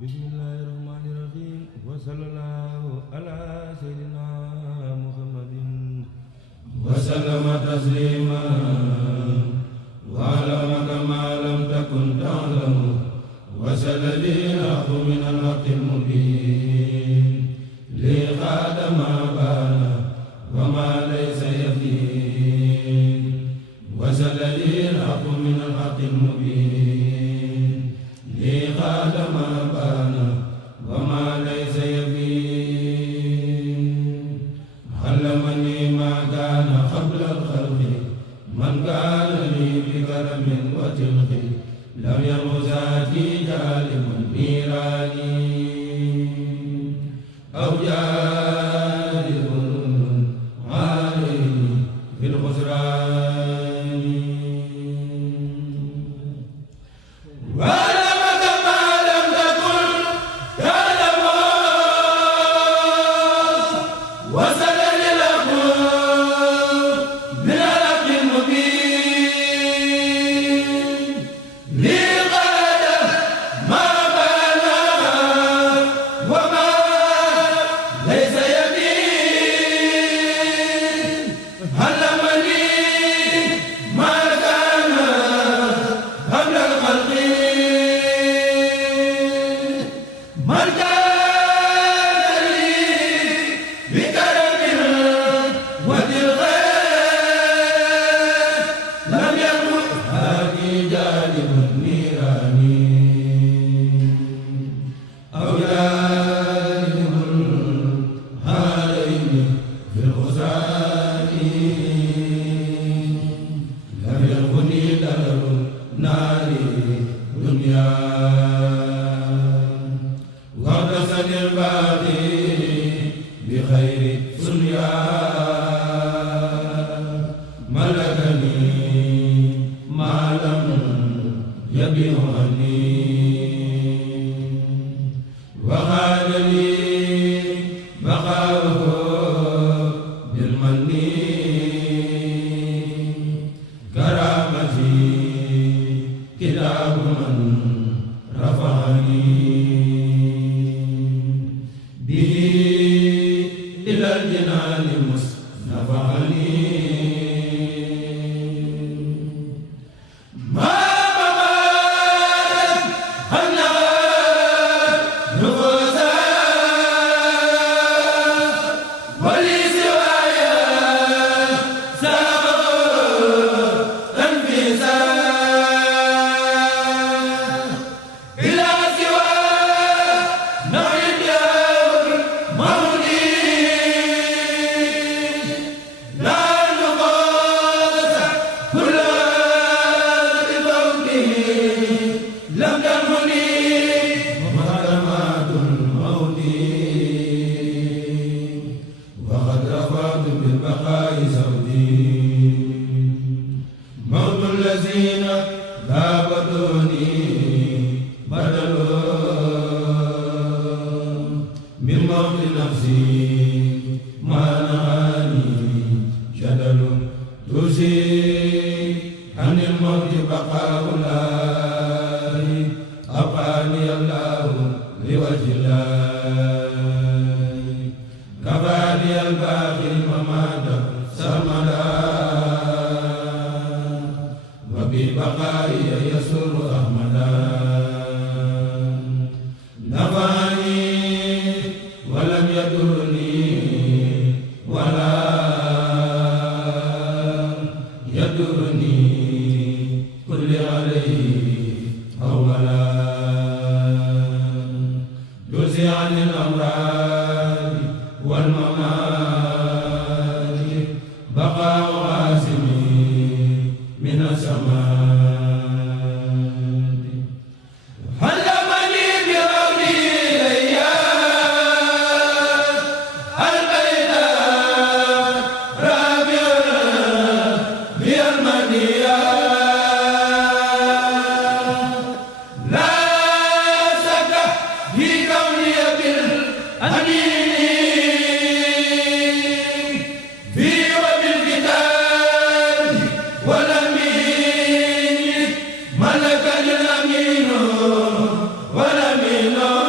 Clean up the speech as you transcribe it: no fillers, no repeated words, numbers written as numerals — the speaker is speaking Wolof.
bismillahi rahmani rahim wa sallallahu ala sayyidina muhammadin wa sallama taslima wa alamaka ma lam takun ta'lamu wa sallallahu min al-haqqil mubin li khadama bana wa ma laysa yafin wa sallallahu min al-haqqil mubin li khadama bana wa ma laysa yafin allamani ma kana qabla al-khalqi man kana li bi karamin wa tilqi lam yamuzati jalimun nirani aw jalibun alayhi bil khusrani Malaka al-aminu wal aminu